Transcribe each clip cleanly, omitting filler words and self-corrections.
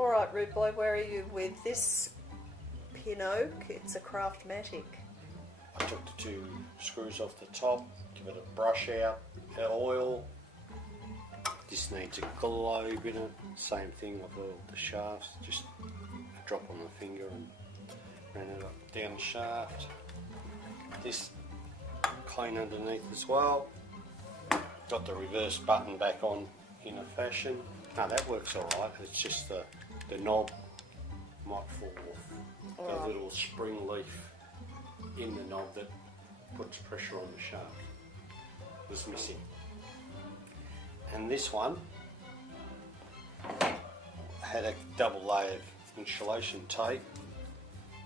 Alright, Rude Boy, where are you with this Pinnock? It's a Craftmatic. I took the 2 screws off the top, give it a brush out, oil. This needs a globe in it, same thing with all the shafts, just a drop on the finger and ran it up down the shaft. This clean underneath as well. Got the reverse button back on in a fashion. No, that works alright, it's just the knob might fall off. The little spring leaf in the knob that puts pressure on the shaft was missing. And this one had a double layer of insulation tape,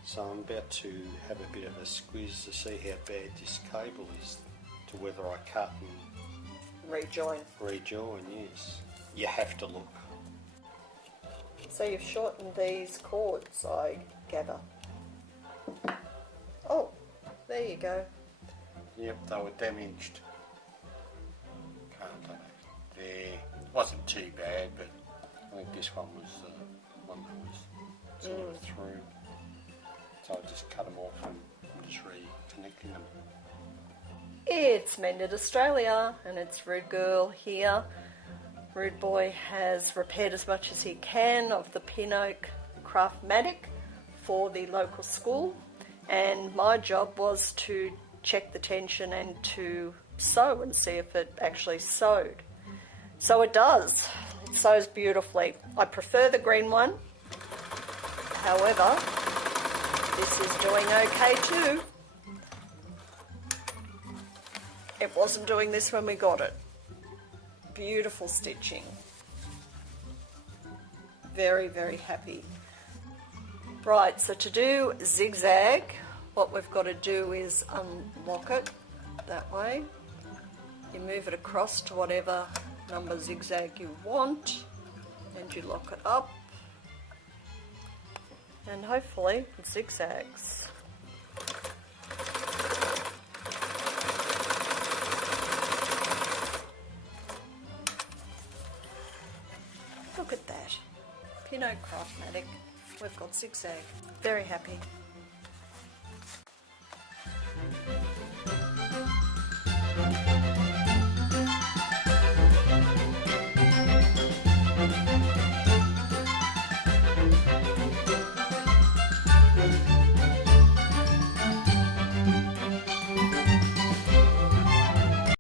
so I'm about to have a bit of a squeeze to see how bad this cable is, to whether I cut and Rejoin. Yes. You have to look. So you've shortened these cords, I gather. Oh, there you go. Yep, they were damaged. There wasn't too bad, but I think this one was one that was sort of through. So I just cut them off and I'm just reconnecting them. It's Mended Australia and it's Rude Girl here. Rude Boy has repaired as much as he can of the Pinnock Craftmatic for the local school, and my job was to check the tension and to sew and see if it actually sewed. So it does. It sews beautifully. I prefer the green one. However, this is doing okay too. It wasn't doing this when we got it. Beautiful stitching. Very, very happy. Right, so to do zigzag, what we've got to do is unlock it that way. You move it across to whatever number zigzag you want and you lock it up, and hopefully it zigzags. Look at that. Pinnock Craftmatic. We've got zigzag. Very happy.